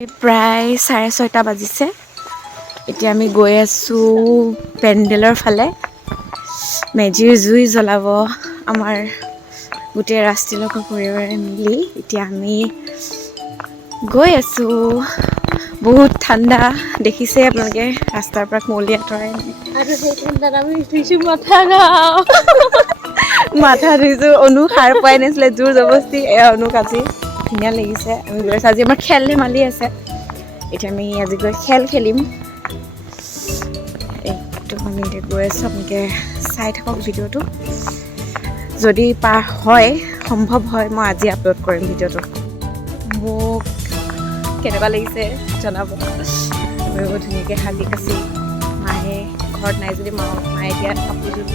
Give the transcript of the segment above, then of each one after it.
প্ৰায় 6:30 বাজিছে। এতিয়া আমি গৈ আছো পেণ্ডেলৰ ফালে। মেজিৰ জুই জ্বলাব আমাৰ গোটেই ৰাষ্ট্ৰীয় পৰিবাৰে মিলি। এতিয়া আমি গৈ আছো। বহুত ঠাণ্ডা দেখিছে আপোনালোকে, ৰাস্তাৰ পৰা কুঁৱলী আঁতৰাই আৰু সেই ঠাণ্ডাত আমি ধুইছো মাথা ধুইছো। অনু সাৰ পোৱাই নাছিলে, জোৰ জবস্তি এয়া অনুক আজি ধুনীয়া লাগিছে। আমি গৈ আছো, আজি আমাৰ খেল ধেমালি আছে। এতিয়া আমি আজি গৈ খেল খেলিম। এইটো আমি এতিয়া গৈ আছো, আপোনালোকে চাই থাকক ভিডিঅ'টো। যদি সম্ভৱ হয় মই আজি আপলোড কৰিম ভিডিঅ'টো। মোক কেনেকুৱা লাগিছে জনাব। আমি বহুত ধুনীয়াকৈ সাজি কাচি, মায়ে ঘৰত নাই যদি মায়ে দিয়া কাপোৰযোৰ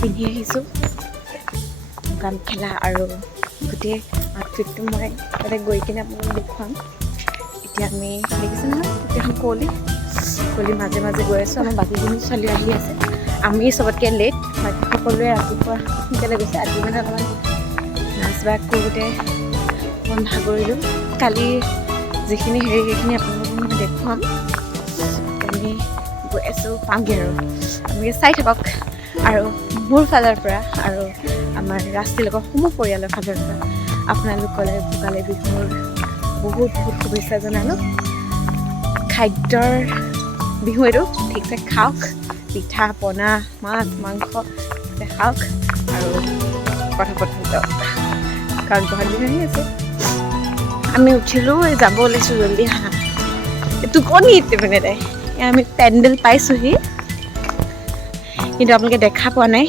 পিন্ধি আহিছোঁ গান খেলা। আৰু গোটেই আউটফিটটো মই তাতে গৈ কিনে আপোনালোকক দেখুৱাম। এতিয়া আমি দেখিছোঁ নহয় গোটেইখন কুঁৱলী মাজে মাজে গৈ আছোঁ। আমাৰ বাকীখিনি ছোৱালী আহি আছে। আমি চবতকৈ লেট, বাকী সকলোৱে ৰাতিপুৱা সোনকালে গৈছে। আজি মানে অলপমান নাচ বাগ কৰোঁতে অকণমান ভাগৰিলোঁ। কালি যিখিনি সেইখিনি আপোনালোকক মই দেখুৱাম। আমি গৈ আছোঁ, পামগৈ আৰু আপোনালোকে চাই থাকক। আৰু মোৰ ফালৰ পৰা আৰু আমাৰ ৰাষ্ট্ৰীয় সমূহ পৰিয়ালৰ ফালৰ পৰা আপোনালোকলৈ ভোগালী বিহুৰ বহুত শুভেচ্ছা জনালোঁ। খাদ্যৰ বিহু এইটো, ঠিকছে খাওক। পিঠা পনা মাছ মাংস ঠিকছে খাওক আৰু কথা পতা যাওক, কাৰণ বহাগ বিহু আহি আছে। আমি উঠিলোঁ, যাব ওলাইছোঁ জল্দি হা। টোপনি মানে তাই আমি পেণ্ডেল পাইছোঁহি, কিন্তু আপোনালোকে দেখা পোৱা নাই।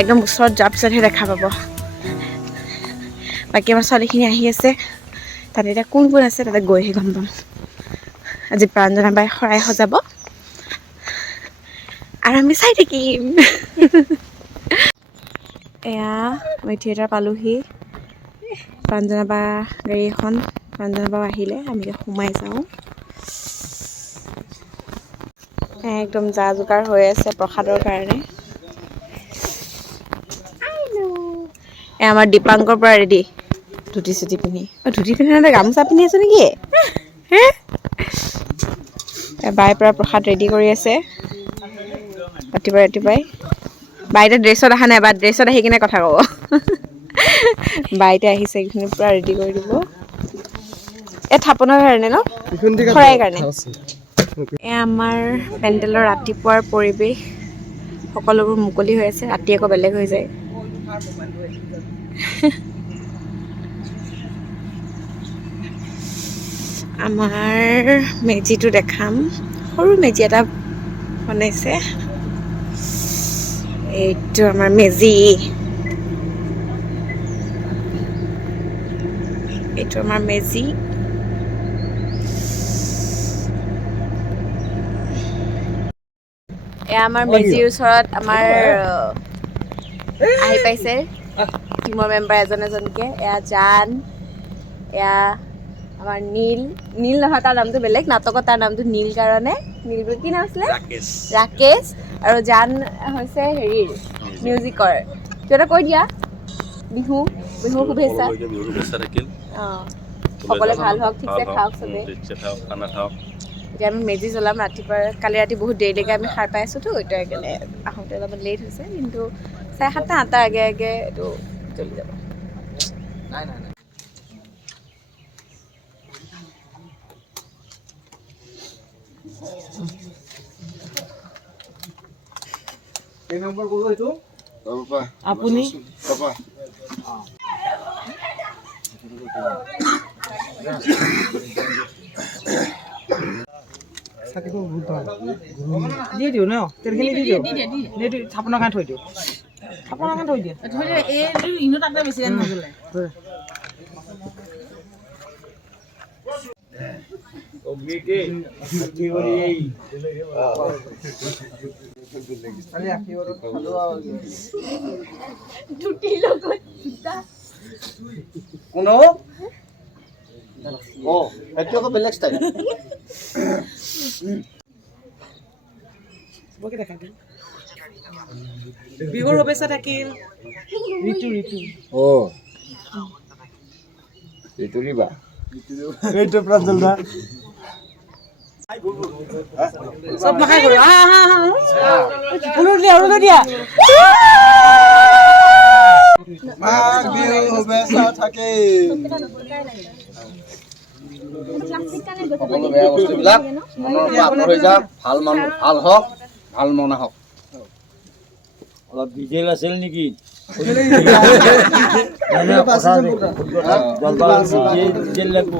একদম ওচৰত যোৱাৰ পিছতহে দেখা পাব। বাকী আমাৰ ছোৱালীখিনি আহি আছে। তাতে এতিয়া কোন কোন আছে তাতে গৈহে গম পাম। আজি প্ৰাঞ্জনা বাই শৰাই সজাব আৰু আমি চাই থাকিম। এয়া আমি থিয়েটাৰ পালোহি। প্ৰাঞ্জনা বা গাড়ী এখন, প্ৰাঞ্জনা বাও আহিলে, আমি সোমাই যাওঁ। একদম যা যোগাৰ হৈ আছে প্ৰসাদৰ কাৰণে। আমাৰ দীপাংকৰ পৰা ৰেডি, ধুতি চুটি পিন্ধি। ধুতি পিন্ধি নহয়, গামোচা পিন্ধি আছো নেকি? বাই পৰা প্ৰসাদ ৰেডি কৰি আছে ৰাতিপুৱাই। বাই এতিয়া ড্ৰেছত অহা নাই, বা ড্ৰেছত আহি কিনে কথা ক'ব। বাই এতিয়া আহিছে, এইখিনি পূৰা ৰেডি কৰি দিব। এই থাপনৰ কাৰণে ন, শৰাইৰ কাৰণে। এয়া আমাৰ পেণ্ডেলৰ ৰাতিপুৱাৰ পৰিৱেশ। সকলোবোৰ মুকলি হৈ আছে, ৰাতি আকৌ বেলেগ হৈ যায়। আমাৰ মেজিটো দেখাম। সৰু মেজি এটা বনাইছে। এইটো আমাৰ মেজি, এইটো আমাৰ মেজি। এয়া আমাৰ মেজিৰ ওচৰত আমাৰ আহি পাইছে টিমৰ মেম্বাৰ এজনকৈ। এয়া জান, এয়া আমাৰ নীল নহয়, তাৰ নামটো বেলেগ। নাটকত তাৰ নামটো নীল কাৰণে। নীল কি নাম আছিলে? ৰাকেশ। আৰু জান হৈছে হেৰিৰ মিউজিকৰ। কিবা এটা কৈ দিয়া। বিহুৰ শুভেচ্ছা থাকিল। সকলোৱে ভাল হওক, ঠিকছে খাওক চবে। এতিয়া আমি মেজি জ্বলাম ৰাতিপুৱা। কালি ৰাতি বহুত দেৰিলৈকে আমি সাৰ পাই আছোঁতো, এতিয়া সেইকাৰণে আহোঁতে অলপমান লেট হৈছে। কিন্তু 7:30 8টাৰ আগে এইটো জ্বলি যাব। আপুনি দি দিওঁ ন, তেলখিনি দি দিওঁ। থাপনাৰ কাৰণে থৈ দিওঁ, ইনো তাতে বেছি নজলে। বেলেগ ষ্টাইল। বিহুৰ শুভেচ্ছা থাকিল। ঋতু ঋতু ঋতুৰিবা এইটো প্ৰাঞ্জল দা সব মাখাই কৰো উলো দিয়া মাঘ বিহু শুভেচ্ছা থাকে সকলো বেয়া বস্তুবিলাক মনৰ পৰা আঁতৰ হৈ যাওক ভাল মানুহ ভাল হওক ভাল মনা হওক অলপ ডিজেল আছিল নেকি ডিজেল লাগব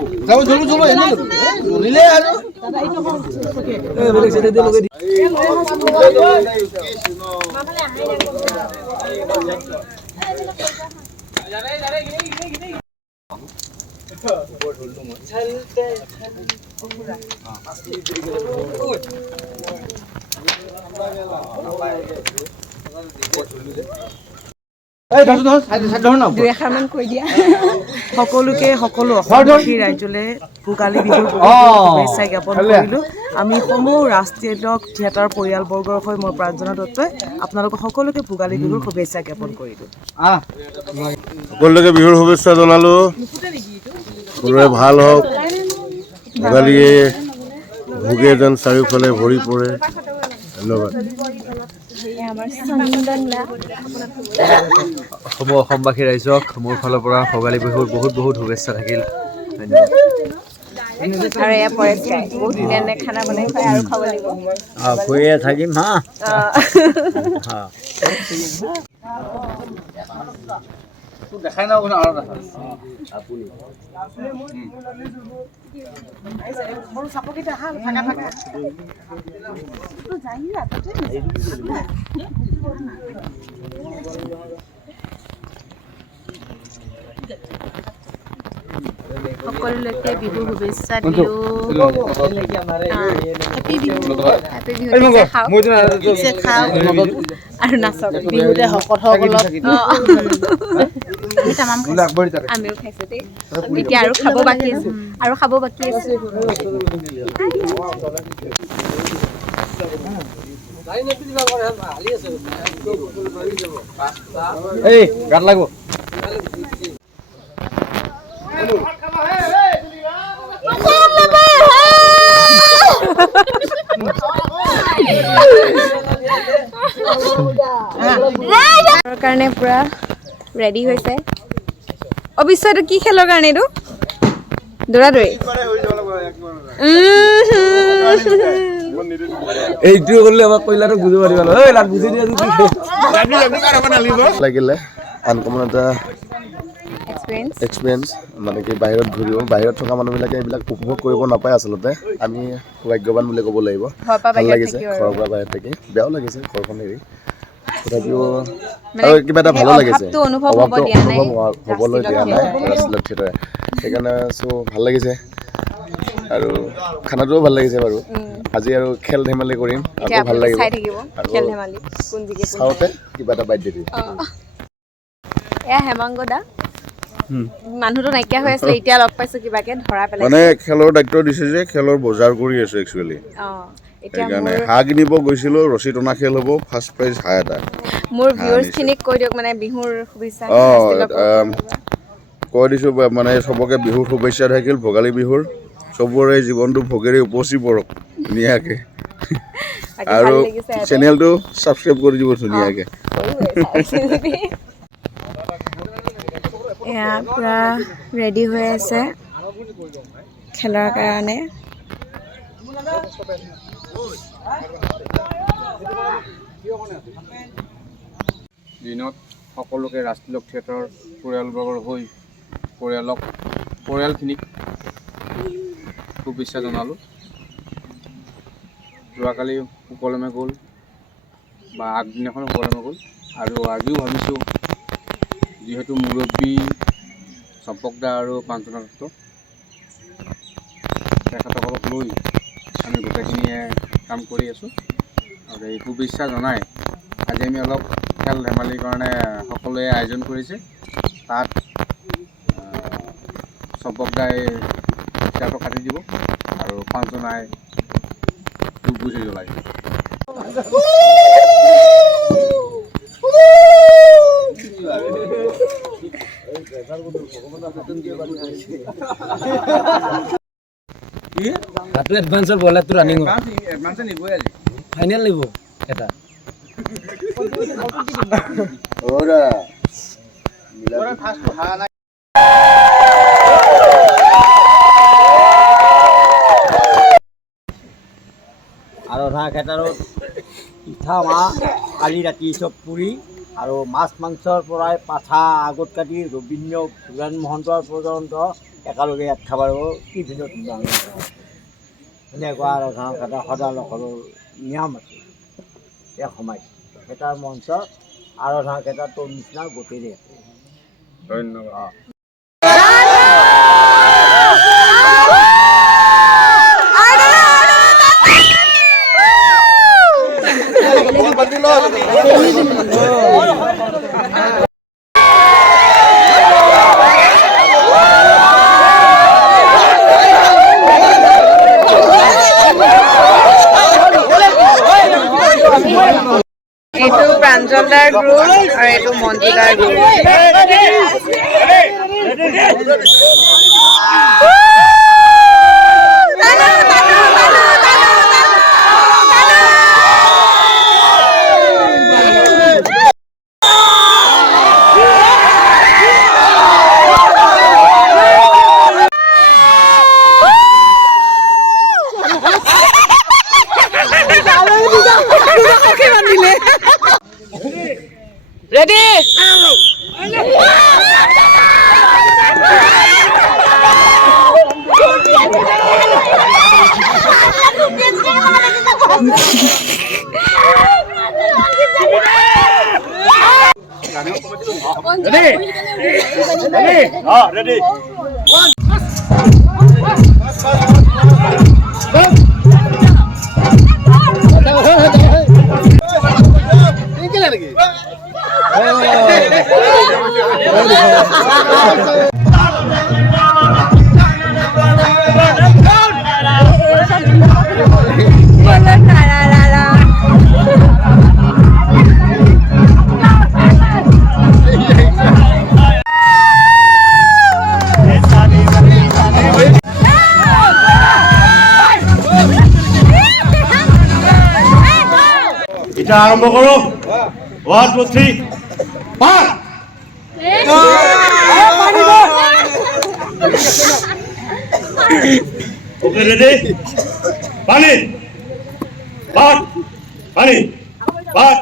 দুই এষাৰমান কৈ দিয়া সকলোকে সকলো অসমবাসী ৰাইজলে ভোগালী বিহুৰ শুভেচ্ছা জ্ঞাপন কৰিলোঁ আমি সমূহ ৰাষ্ট্ৰীয় থিয়েটাৰ পৰিয়ালবৰ্গৰ হৈ মই প্ৰাঞ্জনা দত্তই আপোনালোকক সকলোকে ভোগালী বিহুৰ শুভেচ্ছা জ্ঞাপন কৰিলোঁ সকলোকে বিহুৰ শুভেচ্ছা জনালোঁ সকলোৰে ভাল হওক ভোগালীয়ে ভোগে যেন চাৰিওফালে ভৰি পৰে ধন্যবাদ সমূহ অসমবাসী ৰাইজক মোৰ ফালৰ পৰা ভোগালী বিহুৰ বহুত বহুত শুভেচ্ছা থাকিল ধন্যবাদ আৰু এয়া পৰিষ্কাৰ বহুত ধুনীয়া ধুনীয়া খানা বনাই খুৱাই আৰু খাব লাগিব শুয়ে থাকিম হা দেখাই নাও আৰু সকলোকে বিহু শুভেচ্ছা দিলোঁ হেপী বিহু খাওক আৰু নাচক বিহুতে সকলক আমিও খাইছোঁ দেই এতিয়া আৰু খাব বাকী আছে এই গাত লাগিব কাৰণে পুৰা ৰেডি হৈছে অৱশ্যে কি খেলৰ কাৰণে এইটো দৌৰা দৌৰি এইটো কৰিলে আমাক কইলাটো বুজিব পাৰিব বুজি দিয়া লাগিলে আনকমন এটা এক্সপিৰিয়েঞ্চ মানে কি বাহিৰত ঘূৰিব বাহিৰত থকা মানুহবিলাকে এইবিলাক উপভোগ কৰিব নাপায় আচলতে আমি সৌভাগ্যৱান বুলি ক'ব লাগিব ভাল লাগিছে ঘৰৰ পৰা বাহিৰত থাকি বেয়াও লাগিছে ঘৰখন এৰি তথাপিও আৰু কিবা এটা ভালো লাগিছে অনুভৱ হ'বলৈ দিয়া নাই ৰাষ্ট্ৰীয় থিয়েটাৰে সেইকাৰণে ভাল লাগিছে আৰু খানাটোও ভাল লাগিছে বাৰু আজি আৰু খেল ধেমালি কৰিম আকৌ ভাল লাগিব চাওঁতে কিবা এটা বাইট দি দিম এয়া হেমাংগ দা মানুহটো নাইকিয়া হৈ আছিলে এতিয়া লগ পাইছো কিবাকে ধৰা পেলাই মানে খেলৰ দায়িত্ব দিছে যে খেলৰ বজাৰ কৰি আছো একচুৱেলি সেইকাৰণে হাঁহ কিনিব গৈছিলো ৰছী টনা খেল হ'ব ফাৰ্ষ্ট প্ৰাইজ হাঁহ এটা মোৰ ভিউৱাৰ্ছ খিনিক কৈ দিয়ক মানে বিহুৰ শুভেচ্ছা কৈ দিছোঁ মানে চবকে বিহুৰ শুভেচ্ছা থাকিল ভোগালী বিহুৰ চবৰে জীৱনটো ভোগেৰে উপচি পৰক ধুনীয়াকৈ আৰু চেনেলটো ছাবস্ক্ৰাইব কৰি দিব ধুনীয়াকৈ এয়া পুৰা ৰেডি হৈ আছে খেলৰ কাৰণে দিনত সকলোকে ৰাষ্ট্ৰীয় থিয়েটাৰ পৰিয়ালবৰ্গৰ হৈ পৰিয়ালখিনিক শুভেচ্ছা জনালোঁ যোৱাকালি সুকলমে গ'ল বা আগদিনাখন সুকলমে গ'ল আৰু আজিও ভাবিছোঁ যিহেতু মুৰব্বী চম্পক দা আৰু প্ৰাঞ্জনা দত্ত তেখেতসকলক লৈ আমি গোটেইখিনিয়ে কাম কৰি আছোঁ আৰু এই শুভেচ্ছা জনাই আজি আমি অলপ খেল ধেমালিৰ কাৰণে সকলোৱে আয়োজন কৰিছে তাত চম্পক দাই টিকেটটো কাটি দিব আৰু প্ৰাঞ্জনাই বুজি জ্বলাই হাতটো এডভান্সৰ বলাৰটো ৰানিং এডভান্সে নিবই আজি ফাইনেল লাগিব এটা আৰু ধৰা থিয়েটাৰত পিঠা মাহ কালি ৰাতি চব পুৰি আৰু মাছ মাংসৰ পৰাই পাঠা আগত কাটি ৰবীন্দ্ৰ ভূৰাণ মহন্তৰ পৰ্যন্ত একেলগে ইয়াত খাব পাৰিব কি ভিন্ন এনেকুৱা আৰু ধৰা থিয়েটাৰ সদায় নিয়ম আছে এক সময় থিয়েটাৰ মঞ্চত আৰু ধৰা থিয়েটাৰটোৰ নিচিনা গোটেই আছে ধন্যবাদ এইটো প্ৰাঞ্জলদাৰ গ্ৰুপ আৰু এইটো মঞ্জুদাৰ গ্ৰুপ Ready? Ready? এটা আৰম্ভ কৰোঁ 1 2 3 পাৰ ওকে রেডি পানি বাট পানি বাট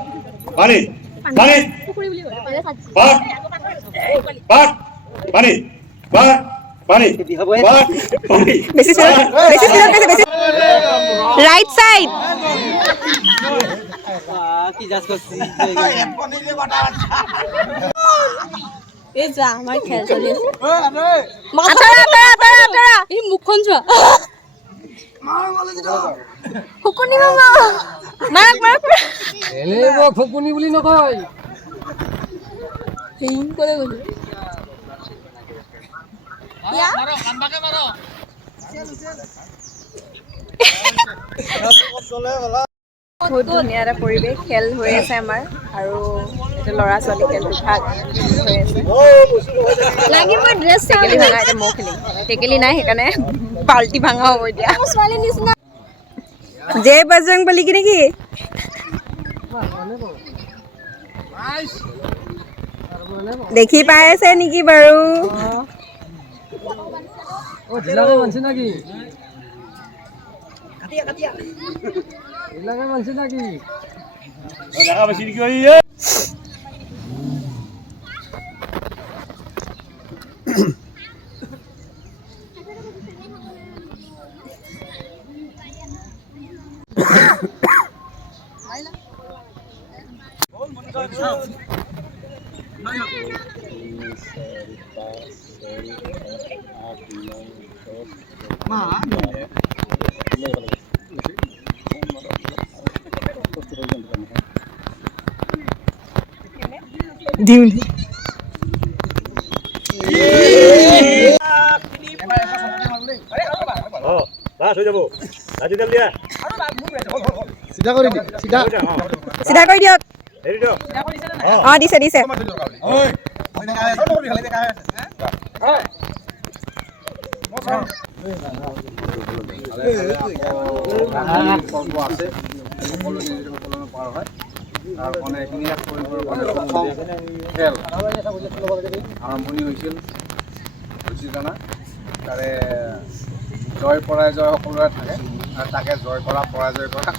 পানি পানি বাট বাট পানি বাট পানি বাট পানি বেশি রাইট সাইড এই যা আমাৰ খেল চলি আছে এই মুখখন চোৱা ফুকনি মামা মাক মাক এনেই মই ফুকনি বুলি নকয় হিং কৰে গলি মাৰো কামবাকে মাৰো বহুত ধুনীয়া এটা পৰিৱেশ খেল হৈ আছে আমাৰ আৰু এটা ল'ৰা ছোৱালী খেল দুভাগ হৈ আছে লাগি মই ড্ৰেছ টেকেলি ভাঙা এতিয়া মৌ খেলিম টেকেলি নাই সেইকাৰণে বাল্টি ভাঙা হ'ব এতিয়া ছোৱালী নিচিনা জয় বজৰং বলি কি নেকি দেখি পাই আছে নেকি বাৰু জিলাকে মানছে নাকি জিলাকে মানছে নাকি দেখা পাইছি নেকি দিম বাস হৈ যাব ৰাজি তেল দিয়া চিধা কৰি দি চিধা চিধা কৰি দিয়ক হেৰি দিয়ক অ দিছে পৰ্ব আছে সকলো সকলো পাৰ হয় তাৰ মানে এইখিনি কৰিবৰ কাৰণে প্ৰথম খেল আৰম্ভণি হৈছিল জানা তাৰে জয় পৰাজয় সকলোৰে থাকে আৰু তাকে জয় কৰা পৰাজয় কৰা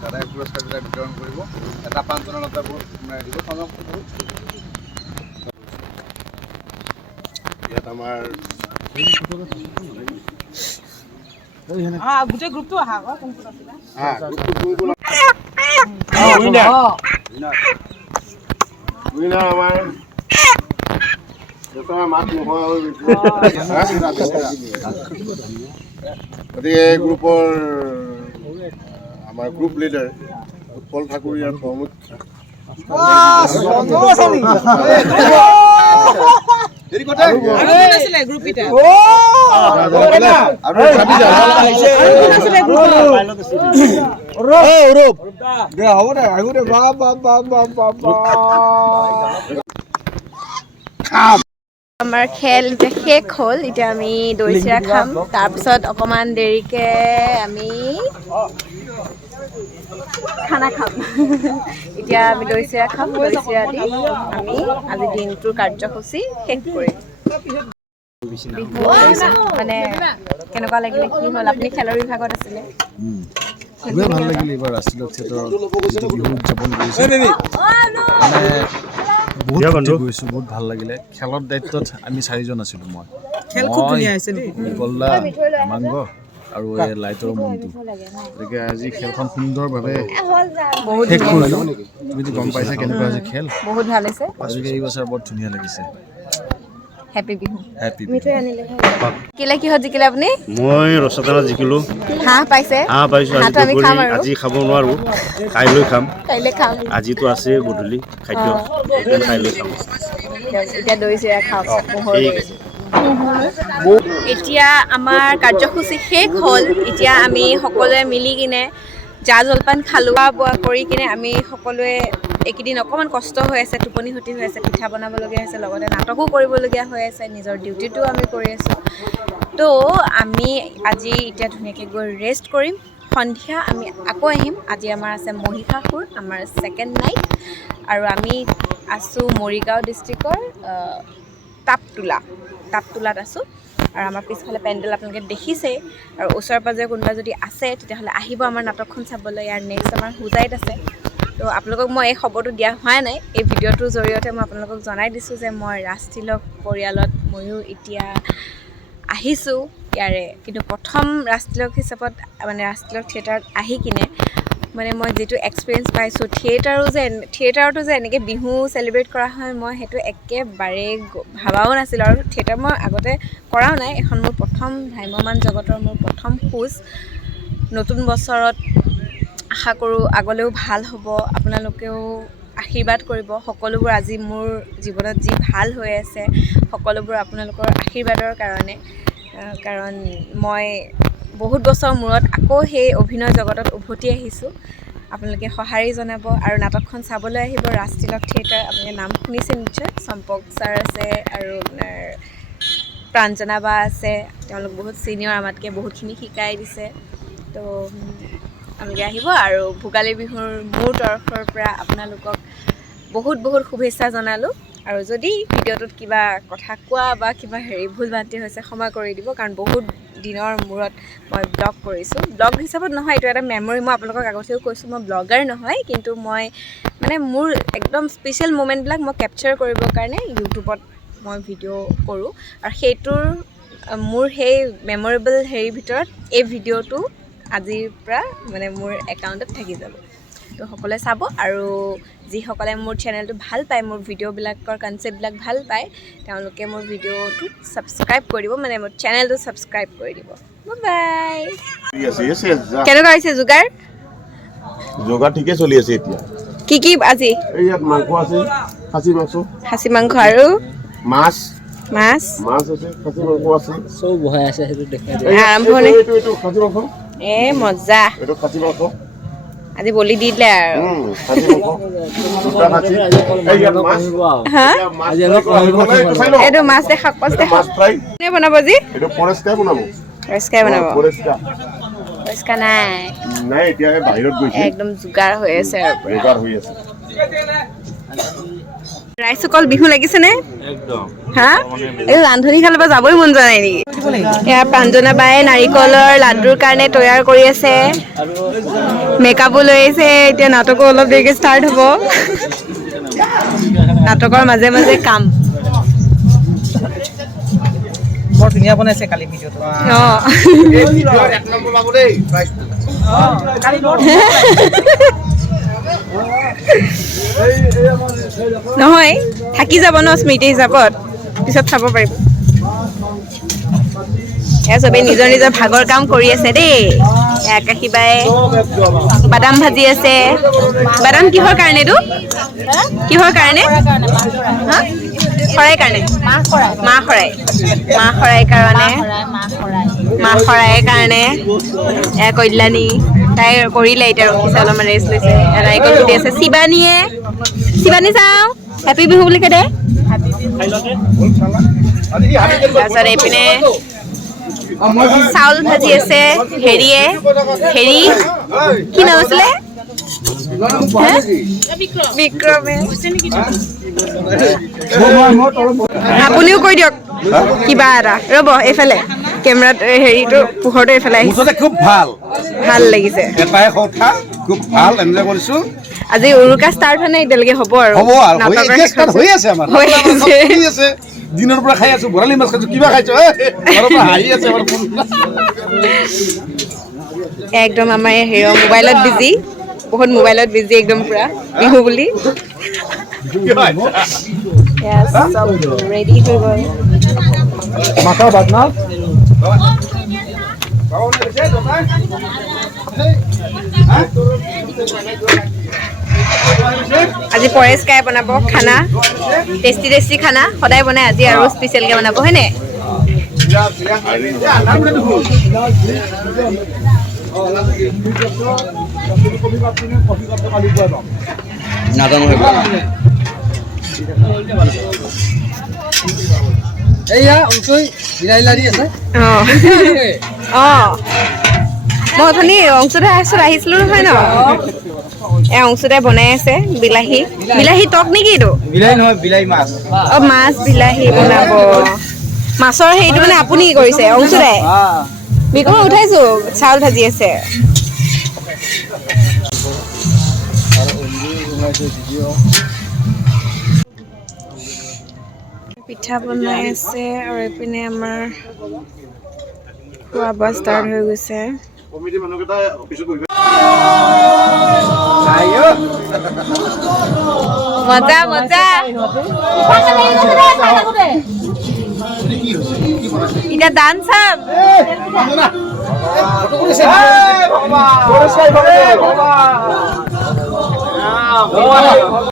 দাদাই পুৰস্কাৰবিলাক বিতৰণ কৰিব এটা 5 জনতা বহুত দিব ইয়াত আমাৰ গোটেই গ্ৰুপটো আহা আকৌ উইনাৰ আমাৰ মাত নোহোৱা হৈ গতিকে এই গ্ৰুপৰ আমাৰ গ্ৰুপ লিডাৰ উৎপল ঠাকুৰ ইয়াৰ প্ৰমুখ আমাৰ খেল এতিয়া শেষ হ'ল এতিয়া আমি দৈ চিৰা খাম তাৰপিছত অকণমান দেৰিকে আমি খানা খাম এতিয়া আমি দৈ চিৰা খাম দৈ চিৰা দি আমি আজি দিনটোৰ কাৰ্যসূচী শেষ কৰিম বিহু মানে কেনেকুৱা লাগিলে কি হ'ল আপুনি খেলৰ বিভাগত আছিলে খুবেই ভাল লাগিল এইবাৰ ৰাষ্ট্ৰীয় থিয়েটাৰত যিটো বিহু উদযাপন কৰিছে মানে বহুত গৈছোঁ বহুত ভাল লাগিলে খেলৰ দায়িত্বত আমি 4জন আছিলোঁ মই নিকলদা মাংগ আৰু এই লাইটৰ মনটো গতিকে আজি খেলখন সুন্দৰভাৱে শেষ কৰিলোঁ তুমিতো গম পাইছা কেনেকুৱা হৈছে খেল বহুত ভাল হৈছে গতিকে এই বছৰ বৰ ধুনীয়া লাগিছে হেপী বিহু হেপী কিহত জিকিলে আপুনি মই ৰসগোল্লা জিকিলোঁ হাঁহ পাইছে হাঁহ পাইছোঁ হাঁহটো আমি খাম আৰু আজি খাব নোৱাৰোঁ কাইলৈ খাম আজিতো আছে গধূলি খাদ্য কাইলৈ খাম এতিয়া দৈ চিৰা খাওক এতিয়া আমাৰ কাৰ্যসূচী শেষ হ'ল এতিয়া আমি সকলোৱে মিলি কিনে জা জলপান খালোঁ খোৱা বোৱা কৰি কিনে আমি সকলোৱে এইকেইদিন অকণমান কষ্ট হৈ আছে টোপনি ক্ষতি হৈ আছে পিঠা বনাবলগীয়া হৈছে লগতে নাটকো কৰিবলগীয়া হৈ আছে নিজৰ ডিউটিটো আমি কৰি আছোঁ তো আমি আজি এতিয়া ধুনীয়াকৈ গৈ ৰেষ্ট কৰিম সন্ধিয়া আমি আকৌ আহিম আজি আমাৰ আছে মহিষাসুৰ আমাৰ ছেকেণ্ড নাইট আৰু আমি আছোঁ মৰিগাঁও ডিষ্ট্ৰিক্টৰ তাপতোলাত আছোঁ আৰু আমাৰ পিছফালে পেণ্ডেল আপোনালোকে দেখিছেই আৰু ওচৰে পাঁজৰে কোনোবা যদি আছে তেতিয়াহ'লে আহিব আমাৰ নাটকখন চাবলৈ ইয়াৰ নেক্সট আমাৰ হোজাইত আছে তো আপোনালোকক মই এই খবৰটো দিয়া হোৱা নাই এই ভিডিঅ'টোৰ জৰিয়তে মই আপোনালোকক জনাই দিছোঁ যে মই ৰাজতিলক পৰিয়ালত ময়ো এতিয়া আহিছোঁ ইয়াৰে কিন্তু প্ৰথম ৰাজতিলক হিচাপত মানে ৰাজতিলক থিয়েটাৰত আহি কিনে মানে মই যিটো এক্সপিৰিয়েঞ্চ পাইছোঁ থিয়েটাৰতো যে এনেকৈ বিহু চেলিব্ৰেট কৰা হয় মই সেইটো একেবাৰে ভাবাও নাছিলোঁ আৰু থিয়েটাৰ মই আগতে কৰাও নাই এখন মোৰ প্ৰথম ভ্ৰাম্যমান জগতৰ মোৰ প্ৰথম খোজ নতুন বছৰত আশা কৰোঁ আগলৈও ভাল হ'ব আপোনালোকেও আশীৰ্বাদ কৰিব সকলোবোৰ আজি মোৰ জীৱনত যি ভাল হৈ আছে সকলোবোৰ আপোনালোকৰ আশীৰ্বাদৰ কাৰণে কাৰণ মই বহুত বছৰ মূৰত আকৌ সেই অভিনয় জগতত উভতি আহিছোঁ আপোনালোকে সঁহাৰি জনাব আৰু নাটকখন চাবলৈ আহিব ৰাজতিলক থিয়েটাৰ আপোনালোকে নাম শুনিছে নিশ্চয় চম্পক ছাৰ আছে আৰু আপোনাৰ প্ৰাঞ্জনা বা আছে তেওঁলোক বহুত ছিনিয়ৰ আমাতকৈ বহুতখিনি শিকাই দিছে তো আপোনালোকে আহিব আৰু ভোগালী বিহুৰ মোৰ তৰফৰ পৰা আপোনালোকক বহুত বহুত শুভেচ্ছা জনালোঁ আৰু যদি ভিডিঅ'টোত কিবা কথা কোৱা বা কিবা ভুল ভ্ৰান্তি হৈছে ক্ষমা কৰি দিব কাৰণ বহুত দিনৰ মূৰত মই ব্লগ কৰিছোঁ ব্লগ হিচাপত নহয় এইটো এটা মেমৰি মই আপোনালোকক আগতেও কৈছোঁ মই ব্লগাৰ নহয় কিন্তু মই মানে মোৰ একদম স্পেচিয়েল মোমেণ্টবিলাক মই কেপচাৰ কৰিবৰ কাৰণে ইউটিউবত মই ভিডিঅ' কৰোঁ আৰু সেইটোৰ মোৰ সেই মেমৰেবল ভিতৰত এই ভিডিঅ'টো আজিৰ পৰা মানে মোৰ একাউণ্টত থাকি যাব তো সকলোৱে চাব আৰু যিসকলে মোৰ চেনেলটো ভাল পায় মোৰ ভিডিঅ'বিলাকৰ কনচেপ্টবিলাক ভাল পায় তেওঁলোকে মোৰ ভিডিঅ'টো ছাবস্ক্ৰাইব কৰি দিব মানে মোৰ চেনেলটো ছাবস্ক্ৰাইব কৰি দিব বাই কেনেকুৱা হৈছে যোগাৰ ঠিকে চলি আছে এতিয়া কি আজি ইয়াত মাংস আছে খাচী মাংস আৰু মাছ আছে খাচী মাংস আছে চব বহাই আছে সেইটো দেখাই আৰম্ভণি এইটো খাচী মাংস মজা এইটো খাচী মাংস আজি বলি দি দিলে আৰু হা এইটো মাছ দে শাক পাচ দে কোনে বনাব যি পৰিষ্কাৰ বনাব পৰিষ্কাৰ নাই একদম যোগাৰ হৈ আছে ৰাইচ অকল বিহু লাগিছেনে হা এই ৰান্ধনি খালে বা যাবই মন যোৱা নাই নেকি এয়া প্ৰাঞ্জনা বায়ে নাৰিকলৰ লাডুৰ কাৰণে তৈয়াৰ কৰি আছে মেকআপো লৈ আহিছে এতিয়া নাটকো অলপ দেৰিকে ষ্টাৰ্ট হ'ব নাটকৰ মাজে মাজে কাম বৰ ধুনীয়া বনাইছে কালি ভিডিঅ'টো নহয় থাকি যাব ন স্মৃতি হিচাপত পিছত চাব পাৰিব এয়া চবেই নিজৰ নিজৰ ভাগৰ কাম কৰি আছে দেই আকাশী বায়ে বাদাম ভাজি আছে বাদাম কিহৰ কাৰণে এইটো কিহৰ কাৰণে শৰাই কাৰণে মাহ শৰাইৰ কাৰণে এয়া কল্যাণী তাই কৰিলে এতিয়া ৰখিছে অলপমান ৰেষ্ট লৈছে নাৰিকল ফুটি আছে শিৱানী চাওঁ হেপী বিহু বুলি কৈ দে তাৰপিছত এইপিনে চাউল ভাজি আছে হেৰি কি নাম আছিলে বিক্ৰমে আপুনিও কৈ দিয়ক কিবা এটা ৰ'ব এইফালে কেমেৰাত হেৰিটো পোহৰটো এইফালে আহিছে খুব ভাল লাগিছে এটাই কথা খুব ভাল এনজয় কৰিছো আজি উৰুকা ষ্টাৰ্ট হয় নাই এতিয়ালৈকে হ'ব আৰু হৈ আছে আমাৰ দিনৰ পৰা খাই আছো ভৰালি মাছ খাইছো কিবা খাইছো হাঁহি আছে একদম আমাৰ হেৰি মোবাইলত বিজি বহুত মোবাইলত বিজি একদম পুৰা বিহু বুলি চব ৰেডি হৈ গ'ল আজি পৰেশ কাই বনাব খানা টেষ্টি খানা সদায় বনাই আজি আৰু স্পেচিয়েলকৈ বনাব হয়নে মই অথনি অংশুদাৰ ওচৰত আহিছিলো নহয় ন অংশুদাই বনাই আছে বিলাহী টক নেকি এইটো মাছ বিলাহী বনাব মাছৰ হেৰিটো মানে আপুনি কি কৰিছে অংশুদাই বিকম উঠাইছো চাউল ভাজি আছে পিঠা বনাই আছে আৰু এইপিনে আমাৰ খোৱা বোৱা ষ্টাৰ্ট হৈ গৈছে মজা এতিয়া ডান্স চাম